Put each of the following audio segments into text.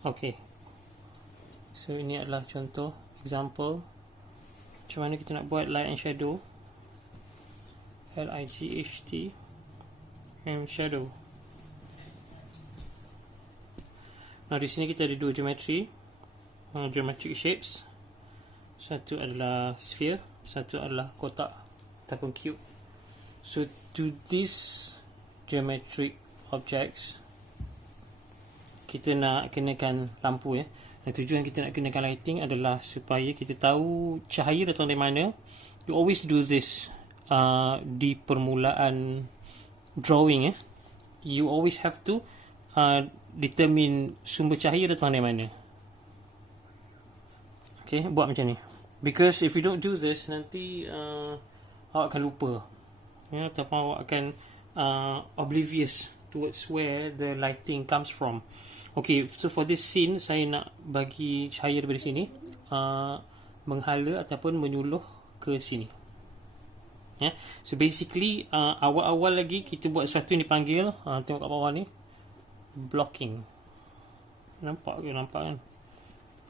Okay, so ini adalah contoh example macam mana kita nak buat light and shadow. Light and shadow. Nah, di sini kita ada dua geometri, geometric shapes. Satu adalah sphere, satu adalah kotak ataupun cube. So to these geometric objects, kita nak kenakan lampu ya. Dan tujuan kita nak kenakan lighting adalah supaya kita tahu cahaya datang dari mana. You always do this di permulaan drawing ya. You always have to determine sumber cahaya datang dari mana. Okay, buat macam ni. Because if you don't do this, nanti awak akan lupa ya, ataupun awak akan oblivious towards where the lighting comes from. Okay, so for this scene, saya nak bagi cahaya daripada sini menghala ataupun menyuluh ke sini. Yeah. So basically awal-awal lagi kita buat sesuatu yang dipanggil tengok kat bawah ni, blocking. Nampak kan?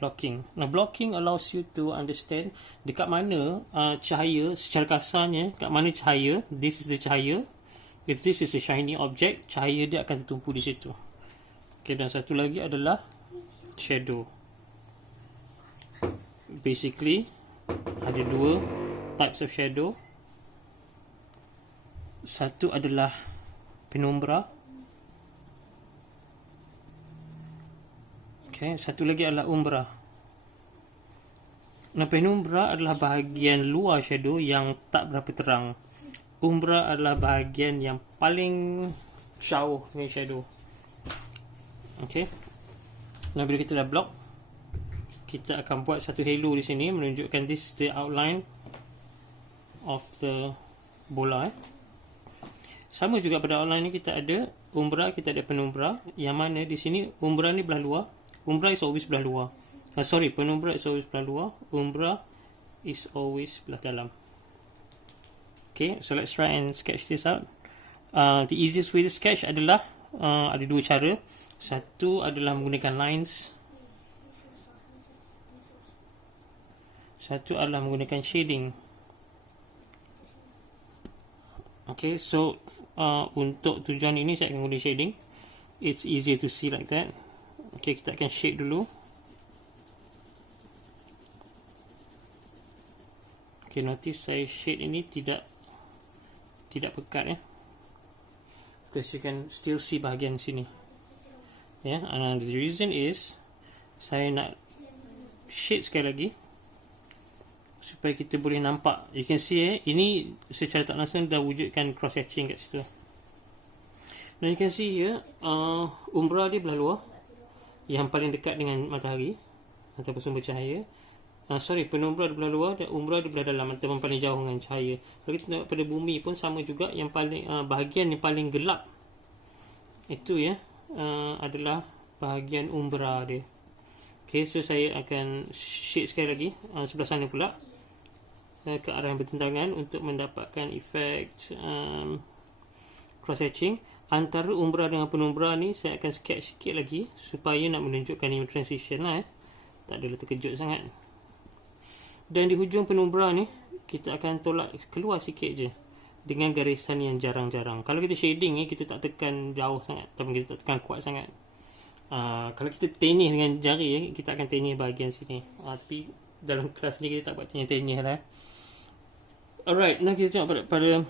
Blocking. Now blocking allows you to understand dekat mana cahaya secara kasarnya, kat mana cahaya, this is the cahaya. If this is a shiny object, cahaya dia akan tertumpu di situ. Okay, dan satu lagi adalah shadow. Basically ada dua types of shadow. Satu adalah penumbra. Okay, satu lagi adalah umbra. Nah, penumbra adalah bahagian luar shadow yang tak berapa terang. Umbra adalah bahagian yang paling jauh dengan shadow. Okay. Nah, bila kita dah block, kita akan buat satu halo di sini menunjukkan this is the outline of the bola. Sama juga pada outline ni kita ada umbra, kita ada penumbra. Yang mana di sini umbra ni belah luar. Umbra is always belah luar. Penumbra is always belah luar. Umbra is always belah dalam. Okay, so let's try and sketch this out. The easiest way to sketch adalah ada dua cara. Satu adalah menggunakan lines. Satu adalah menggunakan shading. Okay, so untuk tujuan ini saya akan guna shading. It's easier to see like that. Okay, kita akan shade dulu. Okay, notice saya shade ini tidak pekat ya. Because you can still see bahagian sini. Yeah, and the reason is saya nak shade sekali lagi supaya kita boleh nampak. You can see ini secara tak langsung dah wujudkan cross hatching kat situ. Now you can see here umbra dia belah luar yang paling dekat dengan matahari ataupun sumber cahaya. Penumbra di belah luar dan umbra di belah dalam ataupun paling jauh dengan cahaya. Kalau kita tengok pada bumi pun sama juga, yang paling bahagian yang paling gelap itu ya adalah bahagian umbra dia. Okay, so saya akan shade sekali lagi sebelah sana pula ke arah yang bertentangan untuk mendapatkan efek cross hatching. Antara umbra dengan penumbra ni saya akan sketch sikit lagi supaya nak menunjukkan ini transition lah tak adalah terkejut sangat. Dan di hujung penumbra ni kita akan tolak keluar sikit je dengan garisan yang jarang-jarang. Kalau kita shading ni kita tak tekan jauh sangat ataupun kita tak tekan kuat sangat. Kalau kita tenih dengan jari kita akan tenih bahagian sini. Tapi dalam kelas ni kita tak buat tenih lah. Alright, now kita tengok pada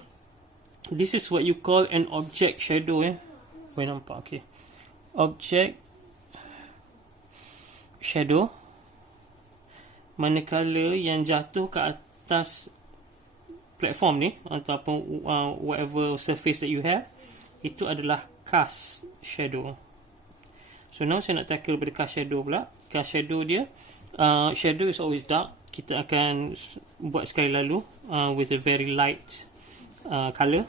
this is what you call an object shadow boleh nampak. Okay, object shadow, manakala yang jatuh ke atas platform ni ataupun whatever surface that you have, itu adalah cast shadow. So now saya nak tackle pada cast shadow pula. Cast shadow dia shadow is always dark. Kita akan buat sekali lalu with a very light colour.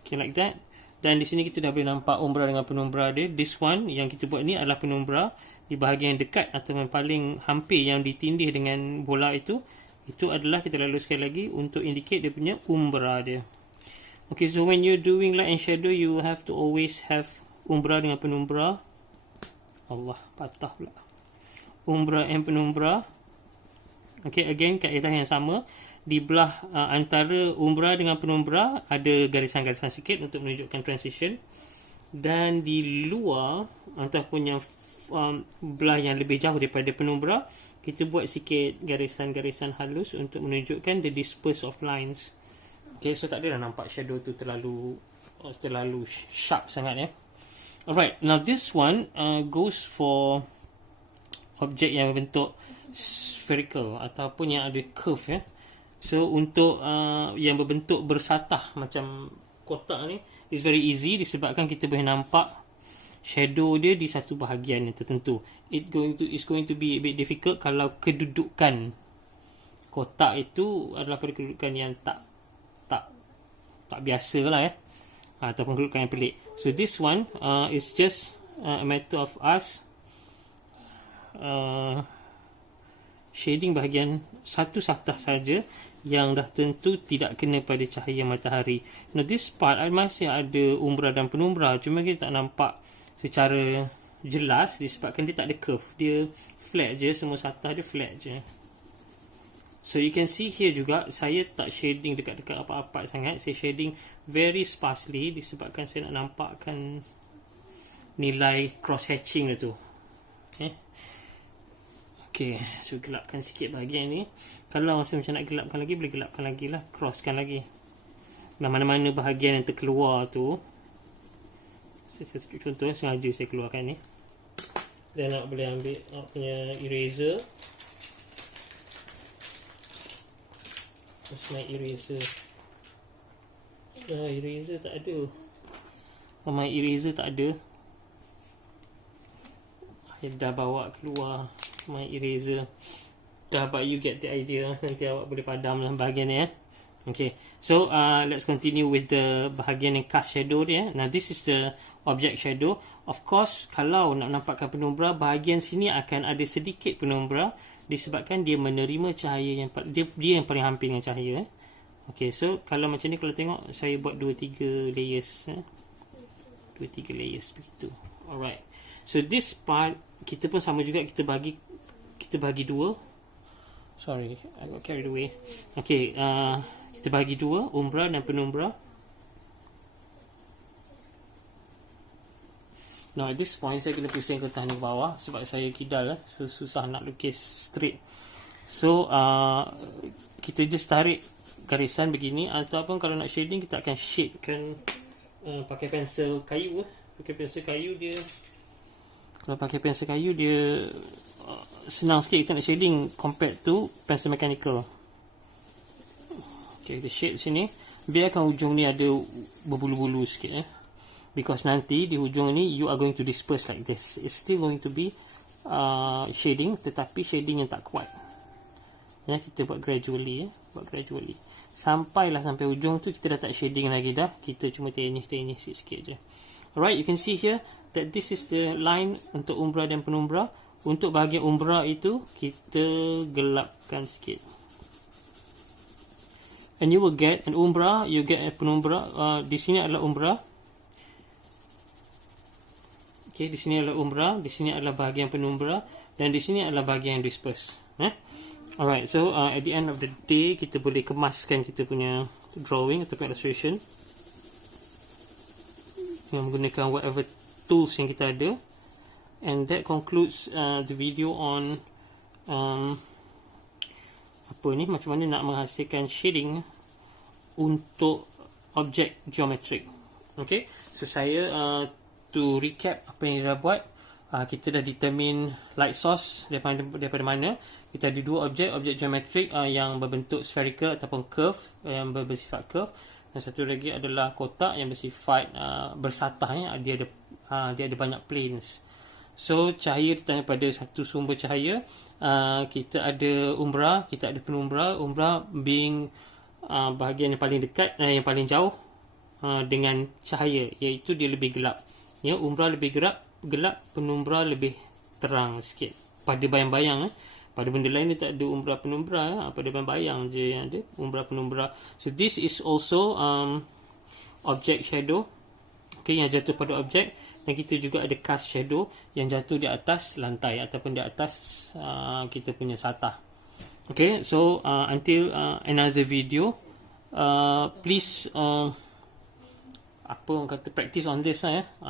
Okay, like that. Dan di sini kita dah boleh nampak umbra dengan penumbra dia. This one yang kita buat ni adalah penumbra di bahagian dekat atau yang paling hampir yang ditindih dengan bola itu. Itu adalah kita lalu sekali lagi untuk indicate dia punya umbra dia. Okay, so when you're doing light and shadow, you have to always have umbra dengan penumbra. Allah, patah pula. Umbra and penumbra. Okay, again kaedah yang sama. Di belah antara umbra dengan penumbra ada garisan-garisan sikit untuk menunjukkan transition. Dan di luar ataupun yang belah yang lebih jauh daripada penumbra, kita buat sikit garisan-garisan halus untuk menunjukkan the disperse of lines. Okay, so tak adalah nampak shadow tu terlalu sharp sangat ya. Alright, now this one goes for objek yang berbentuk spherical ataupun yang ada curve ya. So untuk yang berbentuk bersatah macam kotak ni, is very easy disebabkan kita boleh nampak shadow dia di satu bahagian yang tertentu. It's going to be a bit difficult kalau kedudukan kotak itu adalah pada kedudukan yang tak biasa lah ya, ataupun kedudukan yang pelik. So this one is just a matter of us shading bahagian satu satah saja yang dah tentu tidak kena pada cahaya matahari. Now this part masih ada umbra dan penumbra, cuma kita tak nampak secara jelas disebabkan dia tak ada curve, dia flat je, semua satah dia flat je. So you can see here juga saya tak shading dekat-dekat apa-apa sangat, saya shading very sparsely disebabkan saya nak nampakkan nilai cross hatching tu. Okay, so gelapkan sikit bahagian ni. Kalau rasa macam nak gelapkan lagi, boleh gelapkan lagi lah, crosskan lagi. Nah, mana-mana bahagian yang terkeluar tu, saya tunjuk contoh, sengaja saya keluarkan ni. Dan nak boleh ambil punya eraser. Where's my eraser? Eraser tak ada. My eraser tak ada. Saya dah bawa keluar my eraser. But you get the idea. Nanti awak boleh padam dalam bahagian ni ya. Okay, so let's continue with the bahagian yang cast shadow dia. Now this is the object shadow. Of course, kalau nak nampakkan penumbra, bahagian sini akan ada sedikit penumbra disebabkan dia menerima cahaya yang dia yang paling hampir dengan cahaya. Okay, so kalau macam ni, kalau tengok saya buat 2-3 layers 2-3 layers begitu. Alright, so this part kita pun sama juga, kita bagi dua. Sorry, I got carried away. Okay, kita bagi dua, umbra dan penumbra. Now at this point saya kena pusing kertas ni ke bawah sebab saya kidal so susah nak lukis straight. So kita just tarik garisan begini, ataupun kalau nak shading kita akan shadekan pakai pensel kayu. Pakai pensel kayu dia, kalau pakai pensel kayu dia senang sikit kita nak shading compared to pensel mechanical. Okay, kita shade sini, biarkan ujung ni ada berbulu-bulu sikit because nanti di hujung ni you are going to disperse like this. It's still going to be shading, tetapi shading yang tak kuat ya. Kita buat gradually sampailah sampai ujung tu kita dah tak shading lagi dah, kita cuma tenyih sikit je. Alright, you can see here that this is the line untuk umbra dan penumbra. Untuk bahagian umbra itu kita gelapkan sikit, and you will get an umbra, you get a penumbra. Di sini adalah umbra. Okay, di sini adalah umbra, di sini adalah bahagian penumbra, dan di sini adalah bahagian yang disperse. Alright, so at the end of the day kita boleh kemaskan kita punya drawing atau illustration dengan menggunakan whatever tools yang kita ada. And that concludes the video on macam mana nak menghasilkan shading untuk objek geometrik. Okay, so saya to recap apa yang kita dah buat, kita dah determine light source daripada mana. Kita ada dua objek geometrik yang berbentuk spherical ataupun curve, yang bersifat curve, dan satu lagi adalah kotak yang bersifat bersatah ya. Dia ada banyak planes. So cahaya datang daripada satu sumber cahaya. Kita ada umbra, kita ada penumbra. Umbra being bahagian yang paling dekat, yang paling jauh dengan cahaya, iaitu dia lebih gelap ya. Umbra lebih gelap, penumbra lebih terang sikit. Pada bayang-bayang pada benda lain dia tak ada umbra penumbra pada bayang-bayang je yang ada umbra penumbra. So this is also object shadow. Okay, yang jatuh pada objek, dan kita juga ada cast shadow yang jatuh di atas lantai ataupun di atas kita punya satah. Okay, so until another video, please apa orang kata, practice on this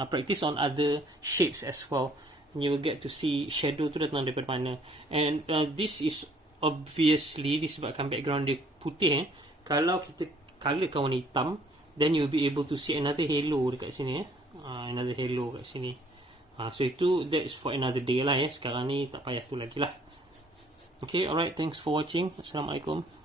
practice on other shapes as well. You will get to see shadow tu datang daripada mana. And this is obviously disebabkan background dia putih. Kalau kita colourkan warna hitam, then you'll be able to see another halo dekat sini another halo kat sini. So itu, that is for another day lah Sekarang ni tak payah tu lagi lah. Okay, alright, thanks for watching. Assalamualaikum.